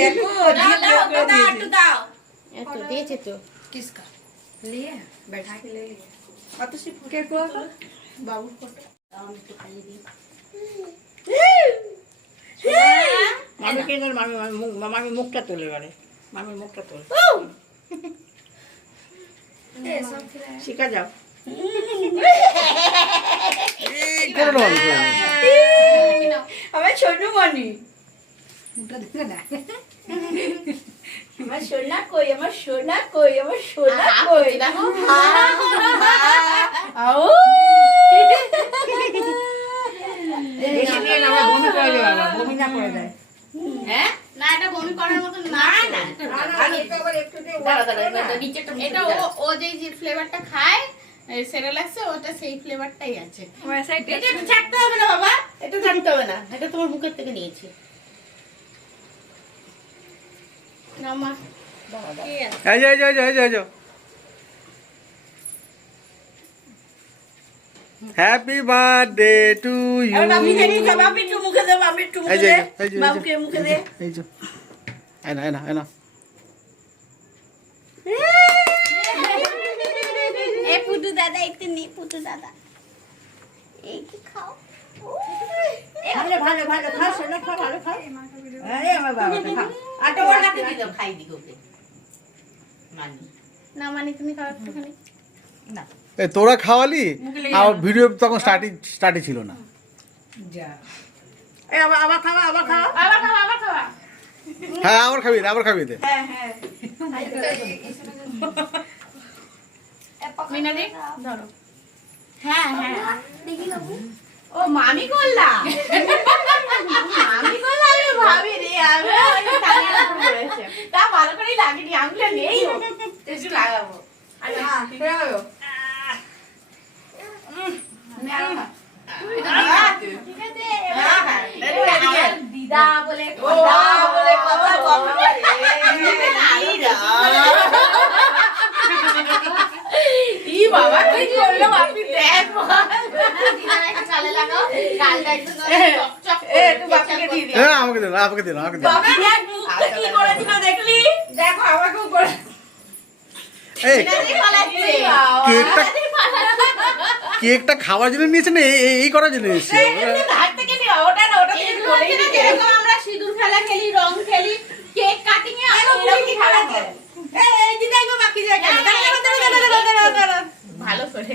देखो दाओ तो दिए तो किसका लिए बैठा के ले लिए और तो सिर्फ के को बाबू को मामी के घर मामी मुखटा তোলে বারে মামি মুখটা তোলে ये सब खिलाया শিখা যাও এই করো না हमें छोड़ू मनी मुद्दा देना ना हमें सोना कोई हमें सोना कोई हमें सोना कोई आओ বেশি দিয়ে না বমি করে দেয় বাবা বমি না করে দেয় হ্যাঁ না এটা বমি করার মতো না না এটা ও যেই যে ফ্লেভারটা খায় সেরেলাক্সে ওটা সেই ফ্লেভারটাই আছে वैसा ही এটা একটু ছাড়তে হবে না বাবা এটা ছাড়তে হবে না এটা তোমার মুখের থেকে নিয়েছি না মা কি আছে এই যাও যাও যাও যাও যাও হ্যাপি বার্থডে টু ইউ और बाबी ने मुझे बाबी तू मुझे दे बाबी तू मुझे दे बाबू के मुझे दे এই যে এই না এই না এই না এ পুটু দাদা একটু নি পুটু দাদা এই কি খাও ভালো ভালো ভালো খাও সোনা খাও ভালো খাও আরে আমার বাবাটা খাও আটা ওর হাতে দিয়ে দাও খাই দিগো ওকে মানি না মানে তুমি খাও একটুখানি না এ তোরা খাওয়ালি আর ভিডিও তখন স্টার্টই ছিল না যা এই আবার খাওয়া আবার খাওয়া আবার খাও আবার খাও হ্যাঁ আবার খাবি দে हां हां মিনা দেখ ধরো হ্যাঁ হ্যাঁ দেখি বাবু ও মামি করলা মামি করলা আমি ভাবি রে আমি টানিয়া পড়েছে তা ভালো করেই লাগেনি আঙুলে নেই একটু লাগাবো আরে हां क्या हो ঠিক আছে এবার দিদা বলে बाबा ই বাবা কি করলো আপনি দেখ দিদার একটা গালে লাগাও গালটা একটু চকচক ए तू बाबू के दे दे হ্যাঁ আমাকে দিন আমাকে দিন बाबा देख मुख की করে দিনা দেখলি দেখো আমাকেও করে এই দিদারই পালাচ্ছে কেকটা কেকটা খাওয়ার জন্য নিয়েছে না এই করার জন্য এসেছে এমনি হাত থেকে নিও ওটা না ওটা থেকে বলেই দিতে যেরকম আমরা সিঁদুর খেলা খেলি রং খেলি কেক কাটিং এ এরকম কি খেলা করে এই দিদাই গো বাকি যায় কেন ভালো করে